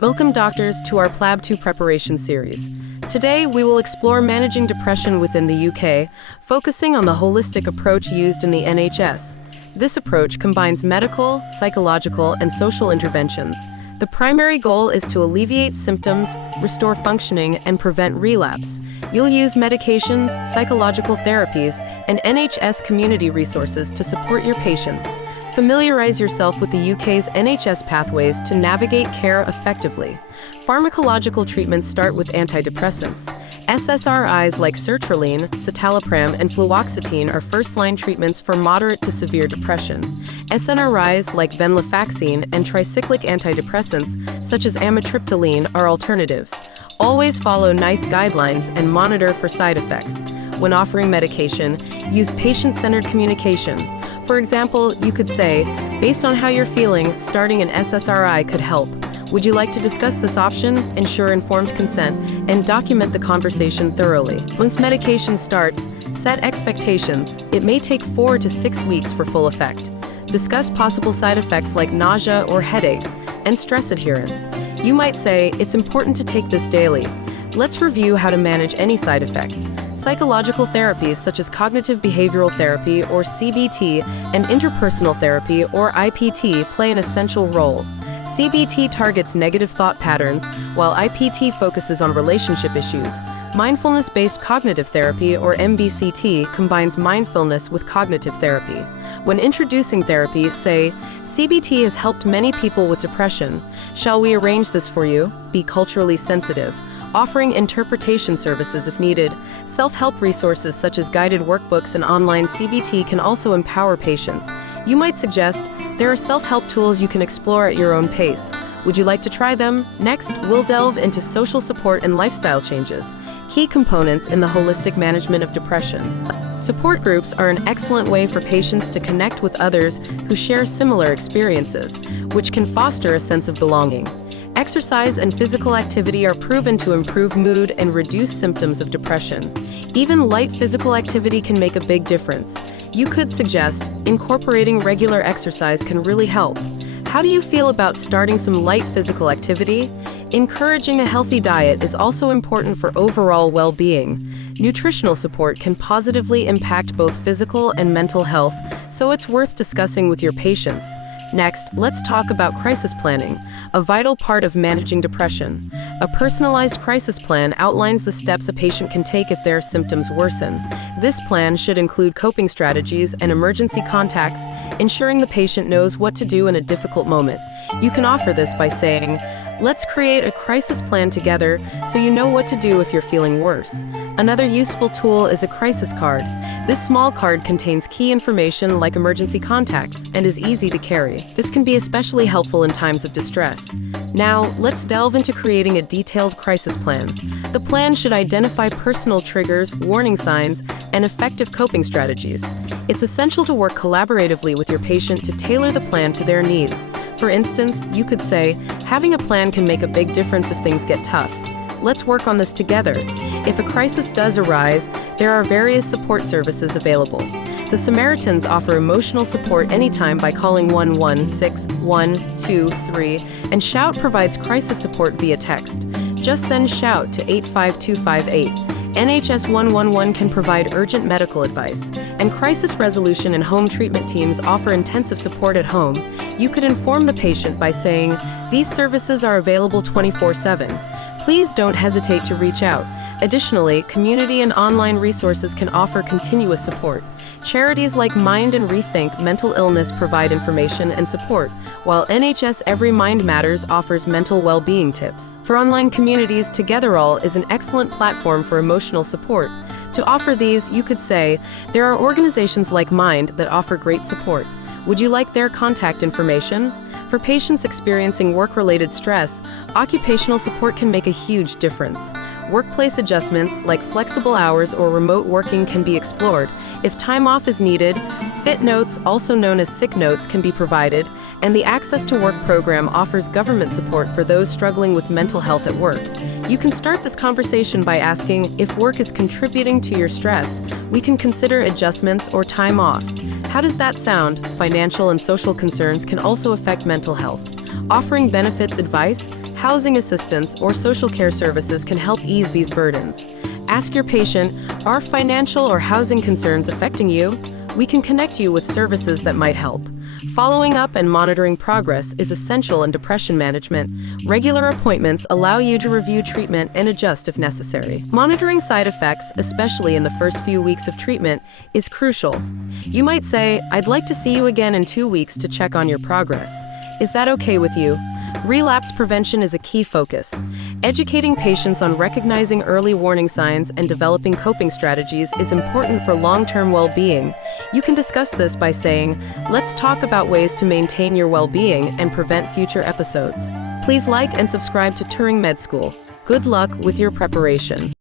Welcome, doctors, to our PLAB 2 preparation series. Today, we will explore managing depression within the UK, focusing on the holistic approach used in the NHS. This approach combines medical, psychological, and social interventions. The primary goal is to alleviate symptoms, restore functioning, and prevent relapse. You'll use medications, psychological therapies, and NHS community resources to support your patients. Familiarize yourself with the UK's NHS pathways to navigate care effectively. Pharmacological treatments start with antidepressants. SSRIs like sertraline, citalopram, and fluoxetine are first-line treatments for moderate to severe depression. SNRIs like venlafaxine and tricyclic antidepressants such as amitriptyline are alternatives. Always follow NICE guidelines and monitor for side effects. When offering medication, use patient-centered communication. For example, you could say, based on how you're feeling, starting an SSRI could help. Would you like to discuss this option? Ensure informed consent and document the conversation thoroughly. Once medication starts, set expectations. It may take 4 to 6 weeks for full effect. Discuss possible side effects like nausea or headaches and stress adherence. You might say, it's important to take this daily. Let's review how to manage any side effects. Psychological therapies such as cognitive behavioral therapy or CBT and interpersonal therapy or IPT play an essential role. CBT targets negative thought patterns, while IPT focuses on relationship issues. Mindfulness-based cognitive therapy or MBCT combines mindfulness with cognitive therapy. When introducing therapy, say, CBT has helped many people with depression. Shall we arrange this for you? Be culturally sensitive. Offering interpretation services if needed. Self-help resources such as guided workbooks and online CBT can also empower patients. You might suggest, there are self-help tools you can explore at your own pace. Would you like to try them? Next, we'll delve into social support and lifestyle changes, key components in the holistic management of depression. Support groups are an excellent way for patients to connect with others who share similar experiences, which can foster a sense of belonging. Exercise and physical activity are proven to improve mood and reduce symptoms of depression. Even light physical activity can make a big difference. You could suggest, incorporating regular exercise can really help. How do you feel about starting some light physical activity? Encouraging a healthy diet is also important for overall well-being. Nutritional support can positively impact both physical and mental health, so it's worth discussing with your patients. Next, let's talk about crisis planning, a vital part of managing depression. A personalized crisis plan outlines the steps a patient can take if their symptoms worsen. This plan should include coping strategies and emergency contacts, ensuring the patient knows what to do in a difficult moment. You can offer this by saying, let's create a crisis plan together so you know what to do if you're feeling worse. Another useful tool is a crisis card. This small card contains key information like emergency contacts and is easy to carry. This can be especially helpful in times of distress. Now, let's delve into creating a detailed crisis plan. The plan should identify personal triggers, warning signs, and effective coping strategies. It's essential to work collaboratively with your patient to tailor the plan to their needs. For instance, you could say, having a plan can make a big difference if things get tough. Let's work on this together. If a crisis does arise, there are various support services available. The Samaritans offer emotional support anytime by calling 116-123, and Shout provides crisis support via text. Just send Shout to 85258. NHS 111 can provide urgent medical advice, and crisis resolution and home treatment teams offer intensive support at home. You could inform the patient by saying, these services are available 24/7. Please don't hesitate to reach out. Additionally, community and online resources can offer continuous support. Charities like Mind and Rethink Mental Illness provide information and support, while NHS Every Mind Matters offers mental well-being tips. For online communities, Togetherall is an excellent platform for emotional support. To offer these, you could say, there are organizations like Mind that offer great support. Would you like their contact information? For patients experiencing work-related stress, occupational support can make a huge difference. Workplace adjustments like flexible hours or remote working can be explored. If time off is needed, Fit Notes, also known as Sick Notes, can be provided, and the Access to Work program offers government support for those struggling with mental health at work. You can start this conversation by asking, if work is contributing to your stress, we can consider adjustments or time off. How does that sound? Financial and social concerns can also affect mental health. Offering benefits advice, housing assistance, or social care services can help ease these burdens. Ask your patient, are financial or housing concerns affecting you? We can connect you with services that might help. Following up and monitoring progress is essential in depression management. Regular appointments allow you to review treatment and adjust if necessary. Monitoring side effects, especially in the first few weeks of treatment, is crucial. You might say, "I'd like to see you again in 2 weeks to check on your progress." Is that okay with you? Relapse prevention is a key focus. Educating patients on recognizing early warning signs and developing coping strategies is important for long-term well-being. You can discuss this by saying, "Let's talk about ways to maintain your well-being and prevent future episodes." Please like and subscribe to TuringMedSchool. Good luck with your preparation.